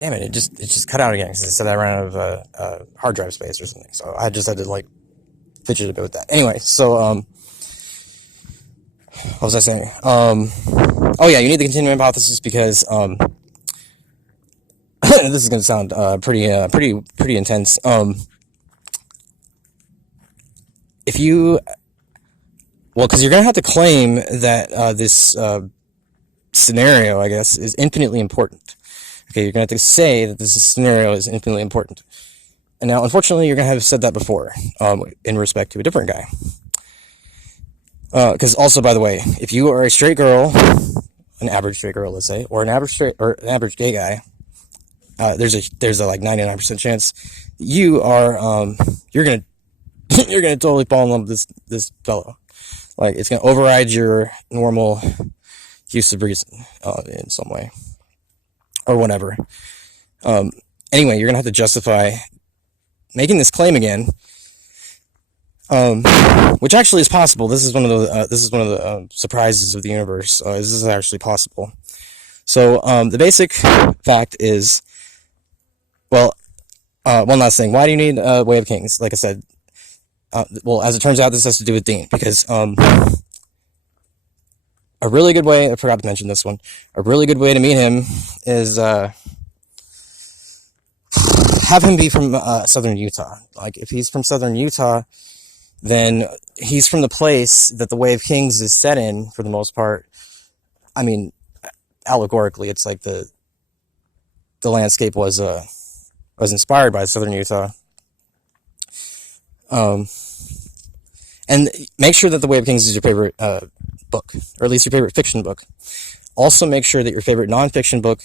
Damn it! It just cut out again because it said I ran out of hard drive space or something. So I just had to like fidget a bit with that. Anyway, so what was I saying? Oh yeah, you need the continuum hypothesis because this is going to sound pretty intense. If you because you're going to have to claim that this scenario, I guess, is infinitely important. Okay, you're going to have to say that this scenario is infinitely important. And now, unfortunately, you're going to have said that before, in respect to a different guy. Because also, by the way, if you are a straight girl, an average straight girl, let's say, or an average gay guy, there's a like 99% chance that you are you're gonna you're gonna totally fall in love with this fellow. Like it's gonna override your normal use of reason in some way or whatever. Anyway, you're gonna have to justify making this claim again, which actually is possible. This is one of the surprises of the universe. This is actually possible. So the basic fact is, well, one last thing. Why do you need Way of Kings? Like I said, well, as it turns out, this has to do with Dean because a really good way, I forgot to mention this one, a really good way to meet him is have him be from southern Utah. Like, if he's from southern Utah, then he's from the place that the Way of Kings is set in, for the most part. I mean, allegorically, it's like the landscape was inspired by southern Utah. And make sure that the Way of Kings is your favorite book, or at least your favorite fiction book. Also make sure that your favorite nonfiction book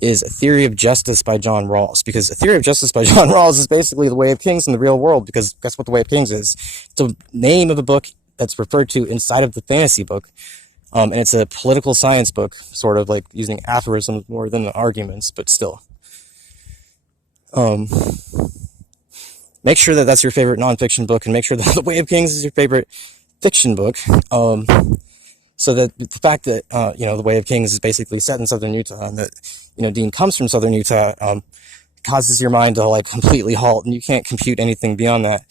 is A Theory of Justice by John Rawls, because A Theory of Justice by John Rawls is basically the Way of Kings in the real world, because guess what the Way of Kings is? It's a name of a book that's referred to inside of the fantasy book, and it's a political science book, sort of like using aphorisms more than arguments, but still. Make sure that that's your favorite nonfiction book, and make sure that The Way of Kings is your favorite fiction book, so that the fact that, The Way of Kings is basically set in southern Utah, and that, Dean comes from southern Utah, causes your mind to, like, completely halt, and you can't compute anything beyond that,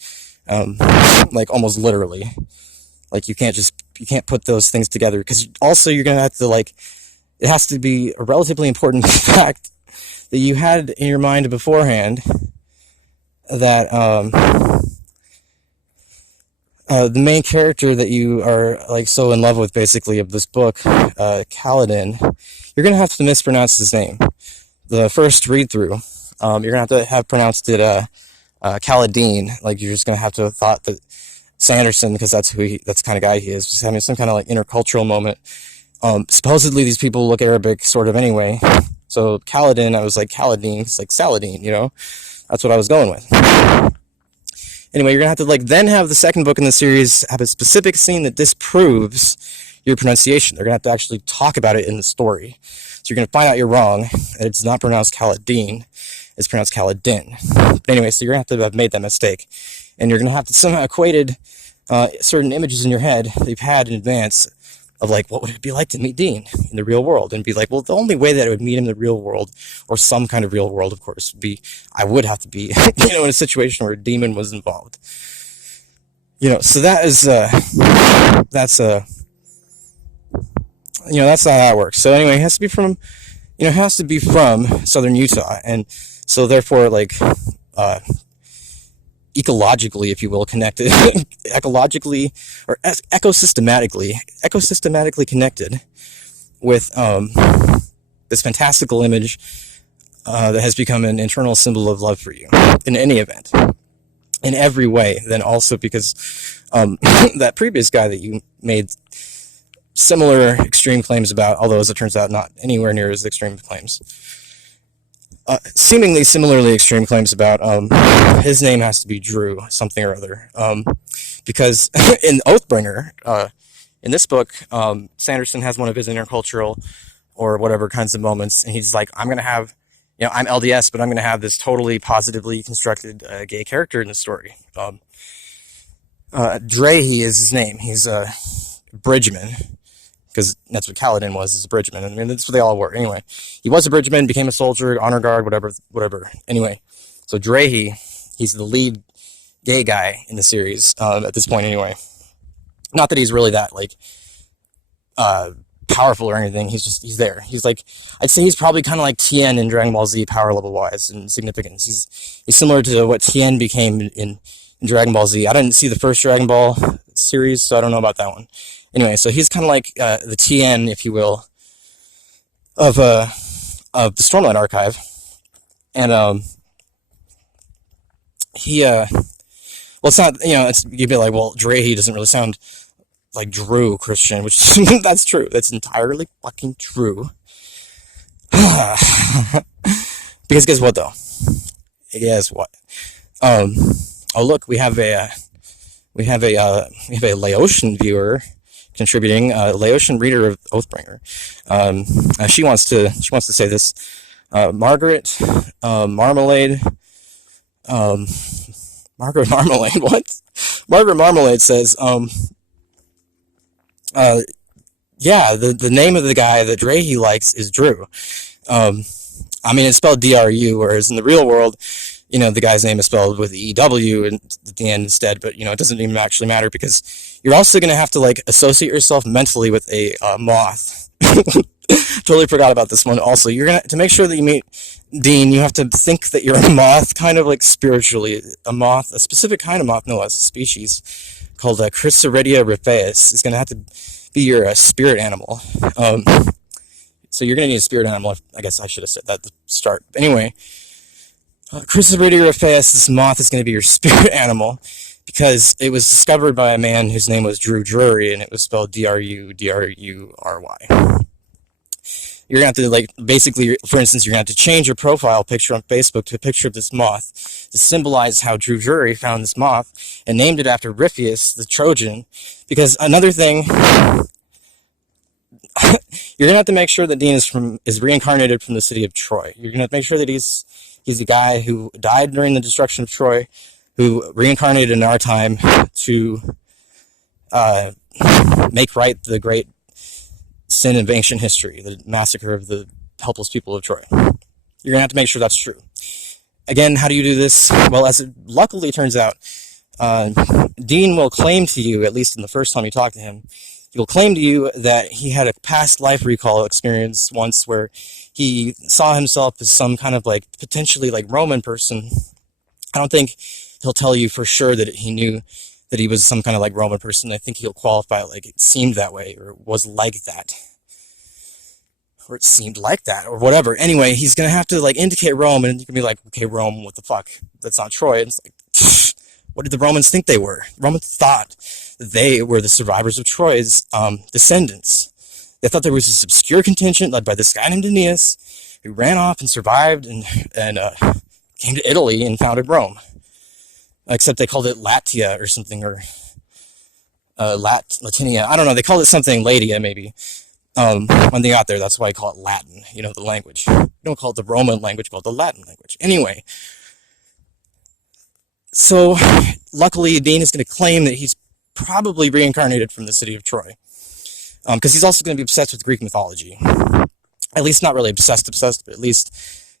like, almost literally. Like, you can't put those things together, because also you're going to have to, like, it has to be a relatively important fact that you had in your mind beforehand, that the main character that you are like so in love with, basically, of this book, Kaladin, you're gonna have to mispronounce his name. The first read through, you're gonna have to have pronounced it Kaladin. Like, you're just gonna have to have thought that Sanderson, because that's the kind of guy he is, just having some kind of like intercultural moment. Supposedly these people look Arabic sort of anyway, so Kaladin, I was like Kaladin, it's like Saladin, That's what I was going with. Anyway, you're going to have to then have the second book in the series have a specific scene that disproves your pronunciation. They're going to have to actually talk about it in the story. So you're going to find out you're wrong. It's not pronounced Kaladin. It's pronounced Kaladin. But anyway, so you're going to have made that mistake. And you're going to have to somehow equated certain images in your head that you've had in advance of, like, what would it be like to meet Dean in the real world? And be like, well, the only way that I would meet him in the real world, or some kind of real world, of course, would be, I would have to be, in a situation where a demon was involved. So that is, that's not how it works. So anyway, it has to be from southern Utah. And so therefore, like, ecologically, if you will, connected, ecologically or ecosystematically connected with this fantastical image that has become an internal symbol of love for you in any event, in every way. Then also because that previous guy that you made similar extreme claims about, although as it turns out not anywhere near as extreme claims, seemingly similarly extreme claims about, his name has to be Drew something or other, because in Oathbringer, in this book, Sanderson has one of his intercultural or whatever kinds of moments, and he's like, I'm going to have, I'm LDS, but I'm going to have this totally positively constructed gay character in the story. Drehy is his name. He's Bridgman. because that's what Kaladin was, is a bridgeman. I mean, that's what they all were. Anyway, he was a bridgeman, became a soldier, honor guard, whatever. Anyway, so Drehy, he's the lead gay guy in the series at this point. Anyway, not that he's really that like powerful or anything. He's there. He's like, I'd say he's probably kind of like Tien in Dragon Ball Z power level wise and significance. He's similar to what Tien became in Dragon Ball Z. I didn't see the first Dragon Ball series, so I don't know about that one. Anyway, so he's kind of like the Tien, if you will, of the Stormlight Archive, and well, it's not, you'd be like, well, Drehy doesn't really sound like Drew, Kristian, which that's true. That's entirely fucking true. Because guess what, though? Guess what? Oh, look, we have a Laotian viewer contributing, Laotian reader of Oathbringer. She wants to say this. Margaret Marmalade. Margaret Marmalade. What? Margaret Marmalade says, yeah, the name of the guy that Drehy likes is Drew. I mean, it's spelled D-R-U, whereas in the real world, the guy's name is spelled with E-W at the end instead, but, it doesn't even actually matter because you're also going to have to, like, associate yourself mentally with a moth. Totally forgot about this one also. You're going to make sure that you meet Dean, you have to think that you're a moth, kind of like spiritually. A moth, a specific kind of moth, no less, a species called Chryseridia rufeus is going to have to be your spirit animal. So you're going to need a spirit animal. I guess I should have said that at the start. But anyway, Chryseridia rufeus, this moth, is going to be your spirit animal because it was discovered by a man whose name was Drew Drury, and it was spelled D-R-U-D-R-U-R-Y. You're going to have to, like, basically, for instance, you're going to have to change your profile picture on Facebook to a picture of this moth to symbolize how Drew Drury found this moth and named it after Ripheus, the Trojan. Because another thing, you're going to have to make sure that Dean is reincarnated from the city of Troy. You're going to have to make sure that he's the guy who died during the destruction of Troy, who reincarnated in our time to make right the great sin of ancient history, the massacre of the helpless people of Troy. You're going to have to make sure that's true. Again, how do you do this? Well, as it luckily turns out, Dean will claim to you, at least in the first time you talk to him, he will claim to you that he had a past life recall experience once where he saw himself as some kind of like potentially like Roman person. I don't think he'll tell you for sure that he knew that he was some kind of like Roman person. I think he'll qualify it like it seemed that way or was like that. Or it seemed like that, or whatever. Anyway, he's going to have to, like, indicate Rome, and you can be like, okay, Rome, what the fuck? That's not Troy. And it's like, what did the Romans think they were? The Romans thought that they were the survivors of Troy's descendants. They thought there was this obscure contingent led by this guy named Aeneas, who ran off and survived and came to Italy and founded Rome. Except they called it Latia or something, or Latinia. I don't know. They called it something Latia, maybe. When they got there, that's why I call it Latin, the language. You don't call it the Roman language, call it the Latin language. Anyway, so luckily Dean is going to claim that he's probably reincarnated from the city of Troy. Because he's also going to be obsessed with Greek mythology. At least not really obsessed, but at least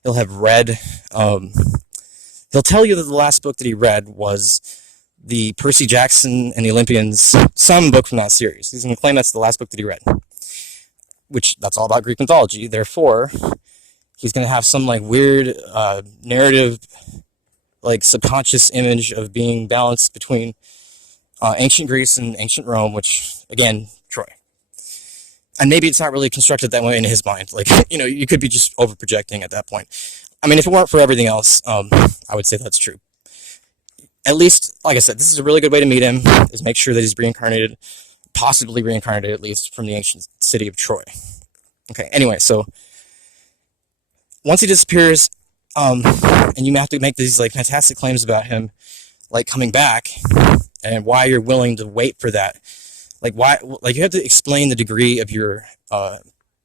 he'll have read, he'll tell you that the last book that he read was the Percy Jackson and the Olympians, some book from that series. He's going to claim that's the last book that he read. Which, that's all about Greek mythology. Therefore, he's going to have some, like, weird narrative, like, subconscious image of being balanced between ancient Greece and ancient Rome, which, again, Troy. And maybe it's not really constructed that way in his mind. Like, you could be just over-projecting at that point. I mean, if it weren't for everything else, I would say that's true. At least, like I said, this is a really good way to meet him, is make sure that he's reincarnated, possibly reincarnated at least, from the ancient city of Troy. Okay, anyway, so once he disappears, and you have to make these like fantastic claims about him, like coming back, and why you're willing to wait for that. Like why, like you have to explain the degree of your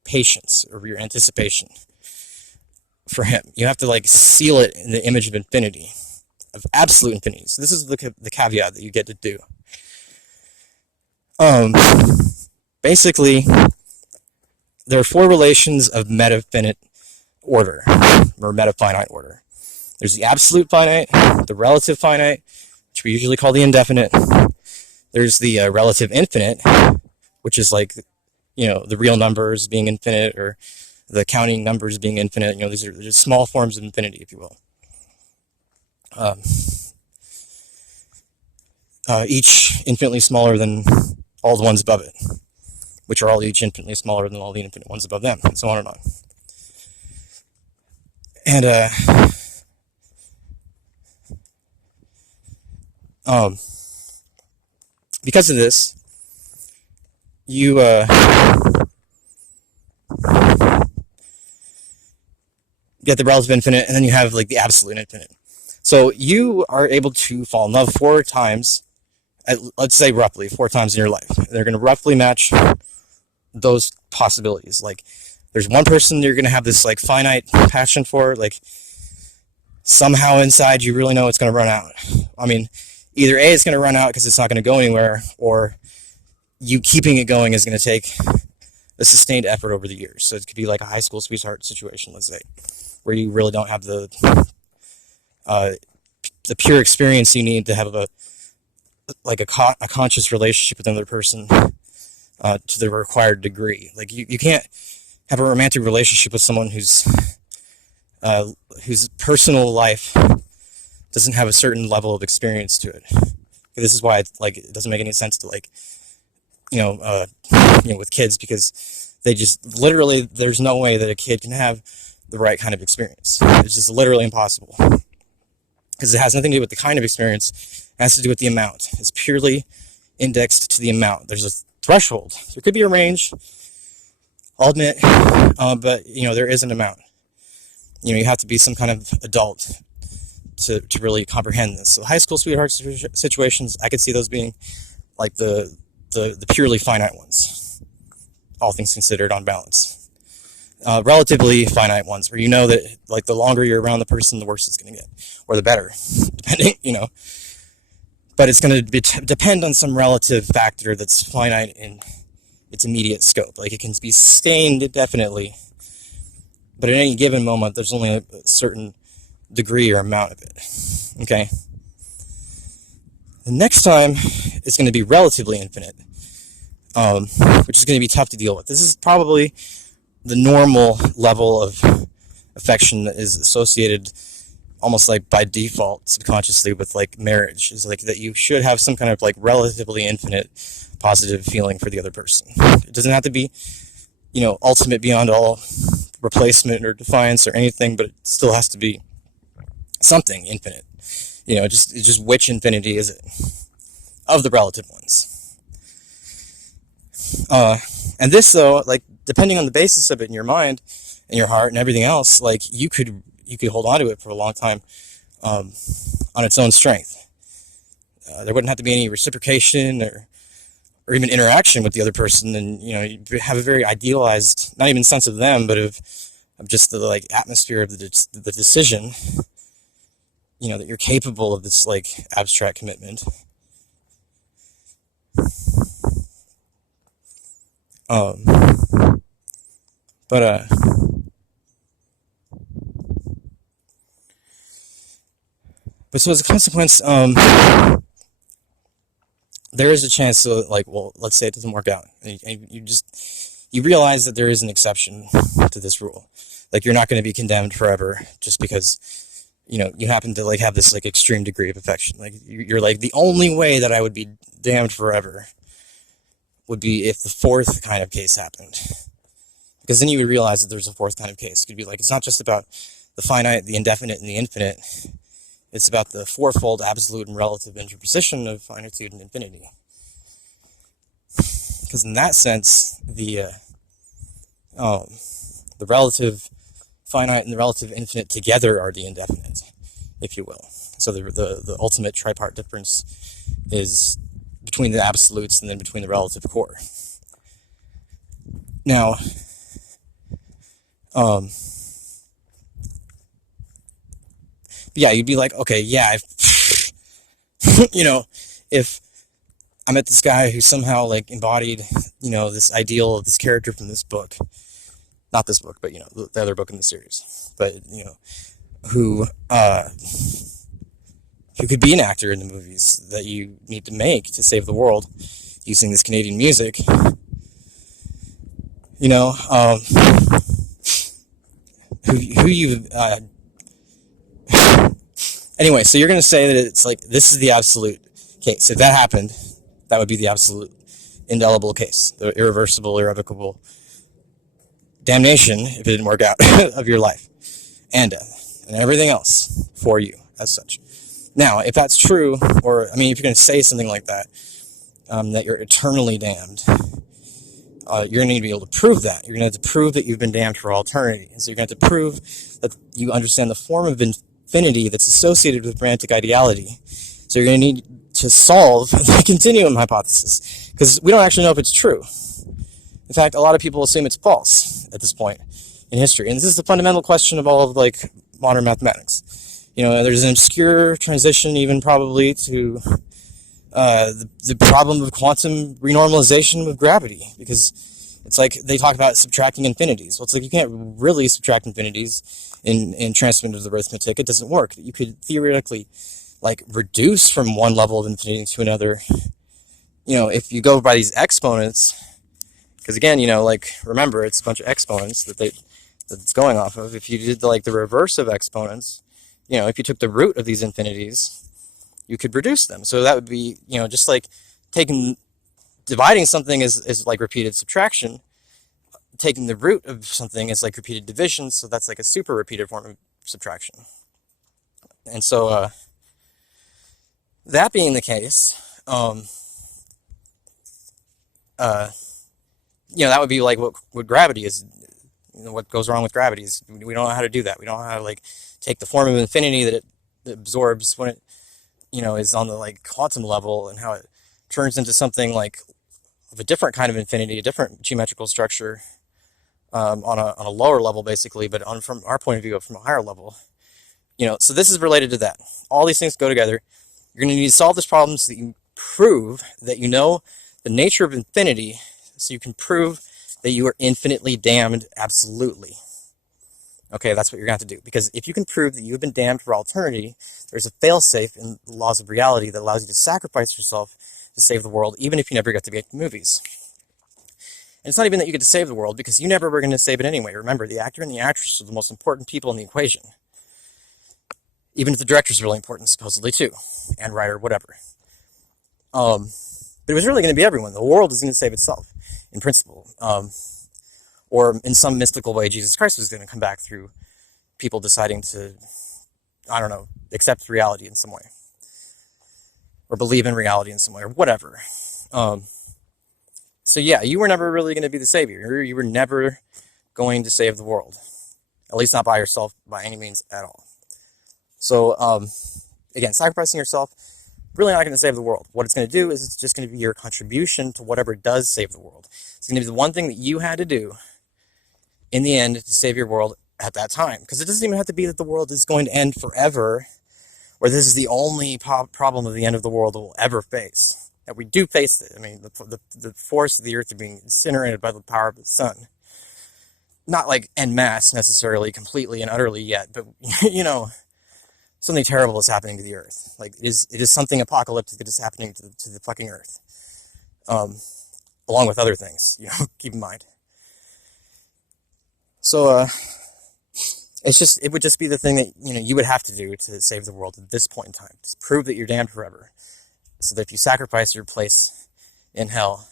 patience or your anticipation for him. You have to like seal it in the image of infinity, of absolute infinity. So this is the caveat that you get to do. Basically, there are four relations of meta-finite order, or meta-finite order. There's the absolute finite, the relative finite, which we usually call the indefinite. There's the relative infinite, which is like, the real numbers being infinite, or the counting numbers being infinite. These are just small forms of infinity, if you will. Each infinitely smaller than all the ones above it, which are all each infinitely smaller than all the infinite ones above them, and so on and on. And because of this, you get the relative infinite, and then you have like the absolute infinite. So you are able to fall in love 4 times, let's say roughly 4 times in your life. They're going to roughly match those possibilities. Like, there's one person you're going to have this like finite passion for, like somehow inside you really know it's going to run out. I mean, either A, it's going to run out because it's not going to go anywhere, or you keeping it going is going to take a sustained effort over the years. So it could be like a high school sweetheart situation, let's say, where you really don't have the pure experience you need to have a conscious relationship with another person to the required degree. Like, you can't have a romantic relationship with someone whose personal life doesn't have a certain level of experience to it. This is why it doesn't make any sense to with kids, because they just literally, there's no way that a kid can have the right kind of experience. It's just literally impossible, because it has nothing to do with the kind of experience. It has to do with the amount. It's purely indexed to the amount. There's a threshold. There could be a range, I'll admit, but there is an amount. You have to be some kind of adult to really comprehend this. So high school sweetheart situations, I could see those being like the purely finite ones, all things considered, on balance. Relatively finite ones, where that like the longer you're around the person, the worse it's going to get, or the better, depending, But it's going to depend on some relative factor that's finite in its immediate scope. Like, it can be sustained indefinitely, but at any given moment, there's only a certain degree or amount of it. Okay? The next time, it's going to be relatively infinite, which is going to be tough to deal with. This is probably the normal level of affection that is associated almost like by default subconsciously with like marriage, is like that you should have some kind of like relatively infinite positive feeling for the other person. It doesn't have to be, ultimate beyond all replacement or defiance or anything, but it still has to be something infinite. Just which infinity is it of the relative ones? And this, though, like, depending on the basis of it in your mind and your heart and everything else, like, you could hold on to it for a long time on its own strength. There wouldn't have to be any reciprocation or even interaction with the other person, and you have a very idealized, not even sense of them, but of just the like atmosphere of the decision. That you're capable of this like abstract commitment. But so as a consequence, there is a chance to, like, well, let's say it doesn't work out, and you realize that there is an exception to this rule. Like, you're not going to be condemned forever just because you happen to like have this like extreme degree of affection. Like, you're like, the only way that I would be damned forever would be if the fourth kind of case happened. Because then you would realize that there's a fourth kind of case. It could be like, it's not just about the finite, the indefinite, and the infinite. It's about the fourfold absolute and relative interposition of finitude and infinity. Because in that sense, the relative finite and the relative infinite together are the indefinite, if you will. So the ultimate tripart difference is between the absolutes and then between the relative core. Now, yeah, you'd be like, okay, yeah, if I met this guy who somehow like embodied, this ideal of this character from this book, not this book, but the other book in the series, but who could be an actor in the movies that you need to make to save the world using this Canadian music. Who you anyway, so you're going to say that it's like this is the absolute case. If that happened, that would be the absolute indelible case, the irreversible, irrevocable damnation, if it didn't work out, of your life and death and everything else for you as such. Now, if that's true, or if you're going to say something like that, that you're eternally damned, you're going to need to be able to prove that. You're going to have to prove that you've been damned for all eternity. And so you're going to have to prove that you understand the form of infinity that's associated with romantic ideality. So you're going to need to solve the continuum-hypothesis, because we don't actually know if it's true. In fact, a lot of people assume it's false at this point in history. And this is the fundamental question of all of modern mathematics. There's an obscure transition even probably to the problem of quantum renormalization with gravity, because it's like they talk about subtracting infinities. Well, it's like you can't really subtract infinities in transformative arithmetic. It doesn't work. You could theoretically reduce from one level of infinity to another. If you go by these exponents, because again, remember, it's a bunch of exponents that it's going off of. If you did the reverse of exponents, if you took the root of these infinities, you could reduce them. So that would be, just like dividing something is like repeated subtraction. Taking the root of something is like repeated division. So that's like a super repeated form of subtraction. And so, that being the case, that would be like what gravity is. What goes wrong with gravity is we don't know how to do that. We don't know how to take the form of infinity that it absorbs when it is on the quantum level, and how it turns into something of a different kind of infinity, a different geometrical structure, on a lower level basically, but from our point of view, from a higher level. So this is related to that. All these things go together. You're going to need to solve this problem so that you prove that you know the nature of infinity, so you can prove that you are infinitely damned absolutely. Okay, that's what you're going to have to do. Because if you can prove that you have been damned for all eternity, there's a fail-safe in the laws of reality that allows you to sacrifice yourself to save the world, even if you never get to make the movies. And it's not even that you get to save the world, because you never were going to save it anyway. Remember, the actor and the actress are the most important people in the equation. Even if the director's really important, supposedly, too. And writer, whatever. But it was really going to be everyone. The world is going to save itself, in principle. Or in some mystical way, Jesus Christ was going to come back through people deciding to, accept reality in some way. Or believe in reality in some way, or whatever. So yeah, you were never really going to be the savior. You were never going to save the world. At least not by yourself, by any means at all. So, again, sacrificing yourself, really not going to save the world. What it's going to do is it's just going to be your contribution to whatever does save the world. It's going to be the one thing that you had to do in the end to save your world at that time. Because it doesn't even have to be that the world is going to end forever, or this is the only problem of the end of the world that we'll ever face. That we do face it. The force of the earth is being incinerated by the power of the sun. Not en masse necessarily, completely and utterly yet, but something terrible is happening to the earth. It is something apocalyptic that is happening to the fucking earth. Along with other things, keep in mind. So, it would just be the thing that, you would have to do to save the world at this point in time. Just prove that you're damned forever. So that if you sacrifice your place in hell,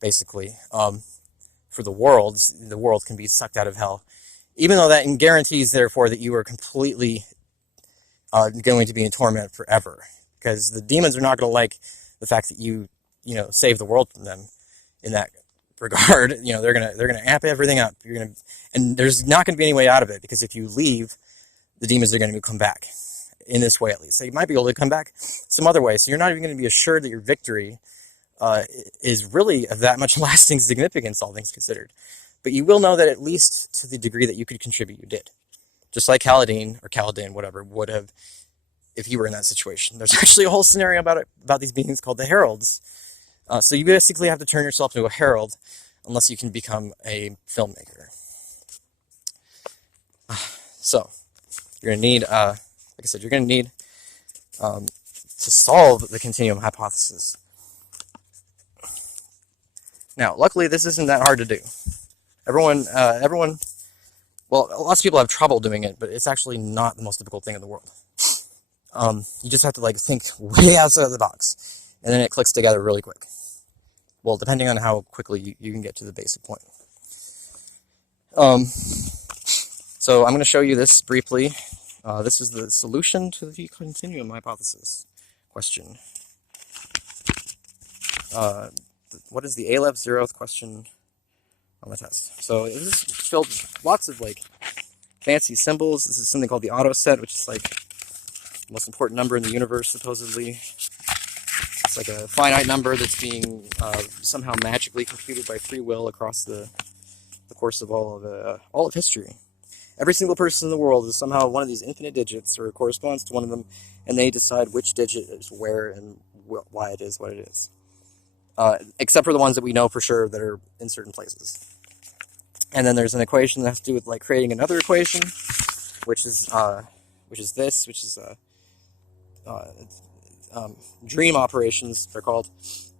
basically, for the world can be sucked out of hell. Even though that guarantees, therefore, that you are completely going to be in torment forever. Because the demons are not going to like the fact that you save the world from them in that regard. They're gonna amp everything up. And there's not going to be any way out of it, because if you leave, the demons are going to come back. In this way, at least. They might be able to come back some other way. So you're not even going to be assured that your victory is really of that much lasting significance, all things considered. But you will know that at least to the degree that you could contribute, you did. Just like Kaladin, whatever, would have if you were in that situation. There's actually a whole scenario about these beings called the heralds. So you basically have to turn yourself into a herald unless you can become a filmmaker. So you're going to need, like I said, you're going to need to solve the continuum hypothesis. Now, luckily, this isn't that hard to do. Everyone, well, lots of people have trouble doing it, but it's actually not the most difficult thing in the world. You just have to like think way outside of the box, and then it clicks together really quick. Well, depending on how quickly you can get to the basic point. So I'm going to show you this briefly. This is the solution to the continuum hypothesis question. What is the A-level 0th question on the test? So this is filled with lots of like fancy symbols. This is something called the auto set, which is like the most important number in the universe, supposedly. It's like a finite number that's being somehow magically computed by free will across the course of all of history. Every single person in the world is somehow one of these infinite digits, or corresponds to one of them, and they decide which digit is where and why it is what it is. Except for the ones that we know for sure that are in certain places. And then there's an equation that has to do with like creating another equation, which is dream operations, they're called.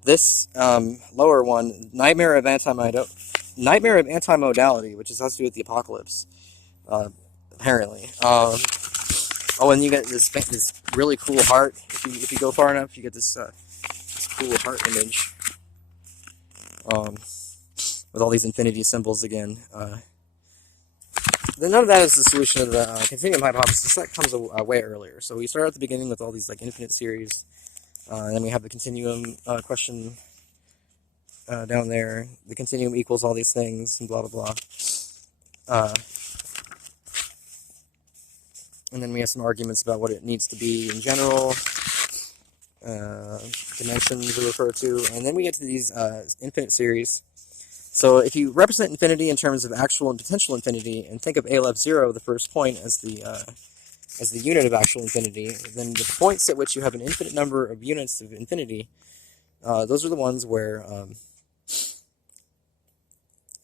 This lower one, nightmare of antimodality, which has to do with the apocalypse, apparently. Oh, and you get this really cool heart. If you go far enough, you get this cool heart image with all these infinity symbols again. Then none of that is the solution of the continuum hypothesis. That comes way earlier. So we start at the beginning with all these like infinite series, and then we have the continuum question down there. The continuum equals all these things, and blah blah blah. And then we have some arguments about what it needs to be in general. Dimensions we refer to, and then we get to these infinite series. So if you represent infinity in terms of actual and potential infinity, and think of A-level 0, the first point, as the unit of actual infinity, then the points at which you have an infinite number of units of infinity, those are the ones where,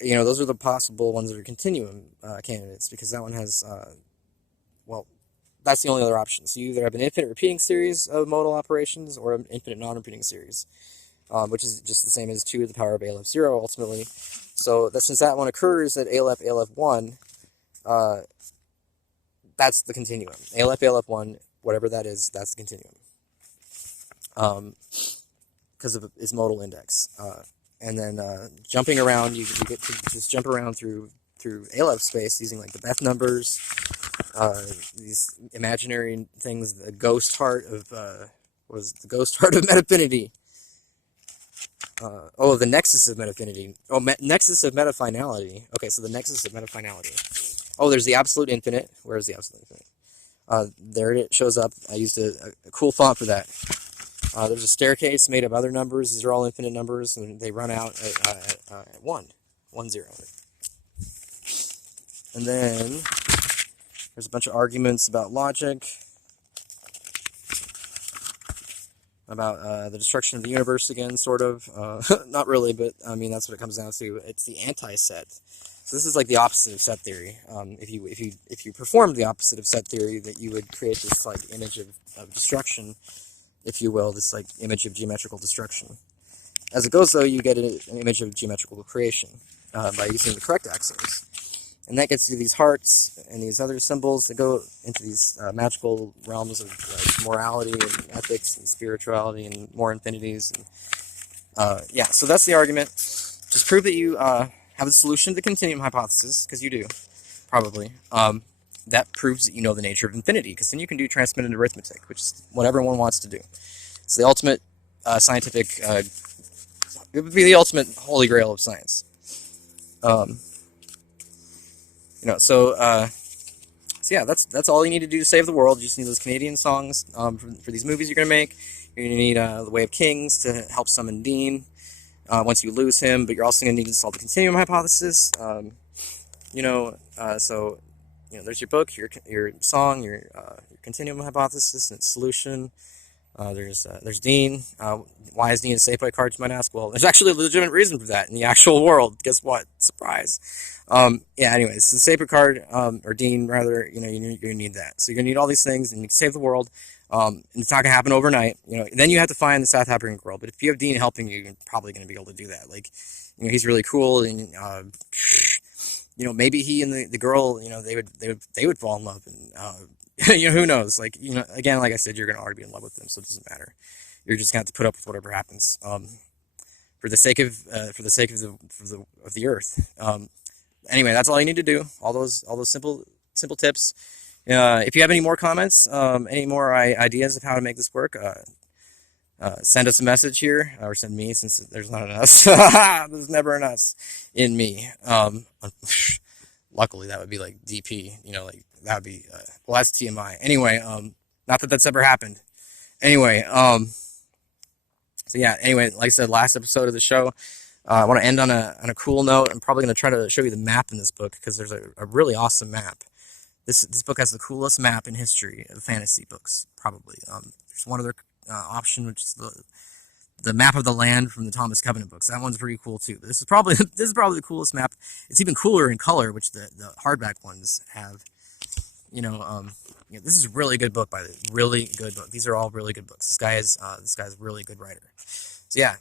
those are the possible ones that are continuum candidates, because that one has, that's the only other option. So you either have an infinite repeating series of modal operations or an infinite non-repeating series, which is just the same as 2 to the power of A-level 0 ultimately. So that since that one occurs at A-level 1, that's the continuum. A-level 1, whatever that is, that's the continuum. Because of its modal index. And then jumping around, you get to just jump around through A-level space using like the Beth numbers, these imaginary things, the ghost heart of metafinity. The nexus of metafinity. Nexus of metafinality. Okay, so the nexus of metafinality. Oh, there's the absolute infinite. Where is the absolute infinite? There it shows up. I used a cool font for that. There's a staircase made of other numbers. These are all infinite numbers, and they run out at 1, 0. And then there's a bunch of arguments about logic, about the destruction of the universe again, sort of. Not really, but I mean that's what it comes down to. It's the anti-set. So this is like the opposite of set theory. If you performed the opposite of set theory, that you would create this like image of destruction, if you will, this like image of geometrical destruction. As it goes, though, you get an image of geometrical creation by using the correct axioms. And that gets you these hearts and these other symbols that go into these magical realms of morality and ethics and spirituality and more infinities. And, so that's the argument. Just prove that you have the solution to the continuum hypothesis, because you do, probably. That proves that you know the nature of infinity, because then you can do transmitted arithmetic, which is what everyone wants to do. It's the ultimate scientific, it would be the ultimate holy grail of science. So that's all you need to do to save the world. You just need those Canadian songs for these movies you're going to make. You're going to need The Way of Kings to help summon Dean once you lose him, but you're also going to need to solve the continuum hypothesis. There's your book, your song, your continuum hypothesis and its solution. There's Dean. Why is Dean a safe play card, you might ask? Well, there's actually a legitimate reason for that in the actual world. Guess what? Surprise. Yeah, anyways, the safe play card, or Dean, rather, you're going to need that. So you're going to need all these things, and you can save the world. And it's not going to happen overnight. Then you have to find the South African girl. But if you have Dean helping you, you're probably going to be able to do that. Like, he's really cool, and maybe he and the girl, they would fall in love, and who knows? Like, again, like I said, you're gonna already be in love with them, so it doesn't matter. You're just gonna have to put up with whatever happens, for the sake of the earth. Anyway, that's all you need to do. All those simple tips. If you have any more comments, any more ideas of how to make this work, send us a message here, or send me, since there's not an us. There's never an us in me. Luckily, that would be like DP. Like that would be well, that's TMI. Anyway, not that that's ever happened. Anyway, so yeah. Anyway, like I said, last episode of the show. I want to end on a cool note. I'm probably going to try to show you the map in this book, because there's a really awesome map. This book has the coolest map in history of fantasy books, probably. There's one other option, which is the map of the land from the Thomas Covenant books. That one's pretty cool too. But this is probably the coolest map. It's even cooler in color, which the hardback ones have. This is a really good book, by the really good book. These are all really good books. This guy's a really good writer. So yeah.